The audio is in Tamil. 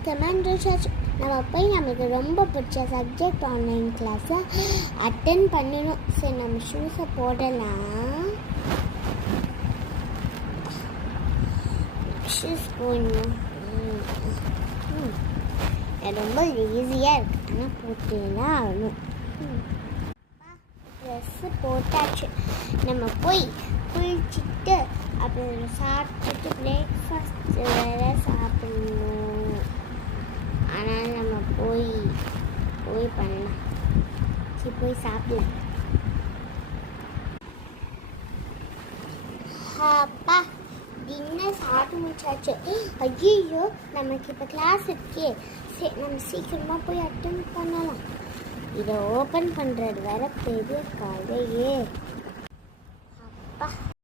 சீக்கிரமாக எந்திரிச்சாச்சு. நம்ம போய் நமக்கு ரொம்ப பிடிச்ச சப்ஜெக்ட் ஆன்லைன் கிளாஸை அட்டன் பண்ணணும். சரி, நம்ம ஷூஸை போடலாம். ஷூஸ் போடணும். ரொம்ப ஈஸியாக இருக்குது, ஆனால் போட்டேன்னா ஆகணும். ட்ரெஸ்ஸு போட்டாச்சு. நம்ம போய் குளிச்சுட்டு அப்புறம் சாப்பிட்டுட்டு பிரேக்ஃபாஸ்ட் வேறு சாப்பிடணும். ஆனால் நம்ம போய் பண்ணலாம். சரி, போய் சாப்பிடலாம். அப்பா, டின்னர் சாப்பிட்டு முடிச்சாச்சு. ஐயோ, நமக்கு இப்போ கிளாஸ் இருக்கே. சரி, நம்ம சீக்கிரமாக போய் அட்டன் பண்ணலாம். இதை ஓப்பன் பண்ணுறது வேற பெரிய கதையே.